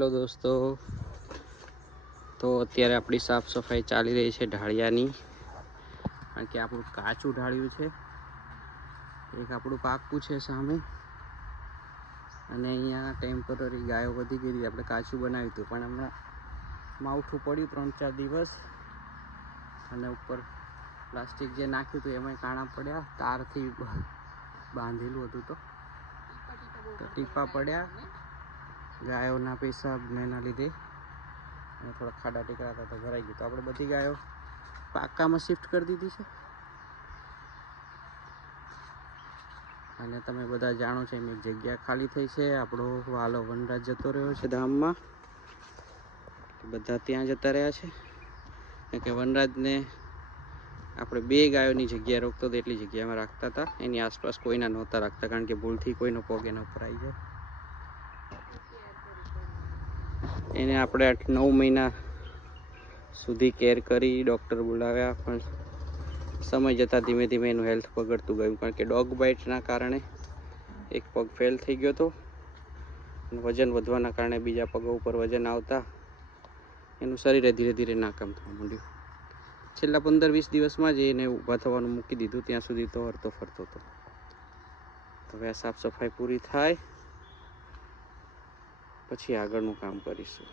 Hello દોસ્તો, તો અત્યારે આપણી સાફ સફાઈ ચાલી રહી છે ઢાળિયાની, કારણ કે આપણું કાચું ઢાળ્યું છે, એક આપણું પાકું છે સામે, અને અહીંયા ટેમ્પરરી ગાયો વધી ગઈ હતી. આપણે કાચું બનાવ્યું હતું પણ હમણાં માવઠું પડ્યું 3-4 દિવસ, અને ઉપર પ્લાસ્ટિક જે નાખ્યું હતું એમાં કાણા પડ્યા, તારથી બાંધેલું હતું તો ટીપા પડ્યા ગાયોના પેશાબને એના લીધે, અને થોડા ખાડા ટેકરા હતા તો ભરાઈ ગયું. તો આપણે બધી ગાયો પાકામાં શિફ્ટ કરી દીધી છે, અને તમે બધા જાણો છો એમ એક જગ્યા ખાલી થઈ છે. આપણો વાલો વનરાજ જતો રહ્યો છે ધામમાં, બધા ત્યાં જતા રહ્યા છે, કે વનરાજને આપણે 2 ગાયોની જગ્યા રોકતો હતો એટલી જગ્યામાં રાખતા હતા, એની આસપાસ કોઈના નહોતા રાખતા, કારણ કે ભૂલથી કોઈનો પગ એના ઉપર આવી જાય. એને આપણે 8-9 મહિના સુધી કેર કરી, ડૉક્ટર બોલાવ્યા, પણ સમય જતાં ધીમે ધીમે એનું હેલ્થ બગડતું ગયું, કારણ કે ડોગ બાઇટના કારણે એક પગ ફેલ થઈ ગયો હતો, વજન વધવાના કારણે બીજા પગ ઉપર વજન આવતા એનું શરીરે ધીરે ધીરે નાકામ થવા માંડ્યું. છેલ્લા 15-20 દિવસમાં જ એને ઊભા થવાનું મૂકી દીધું, ત્યાં સુધી તો હરતો ફરતો હતો. હવે આ સાફ સફાઈ પૂરી થાય પછી આગળનું કામ કરીશું.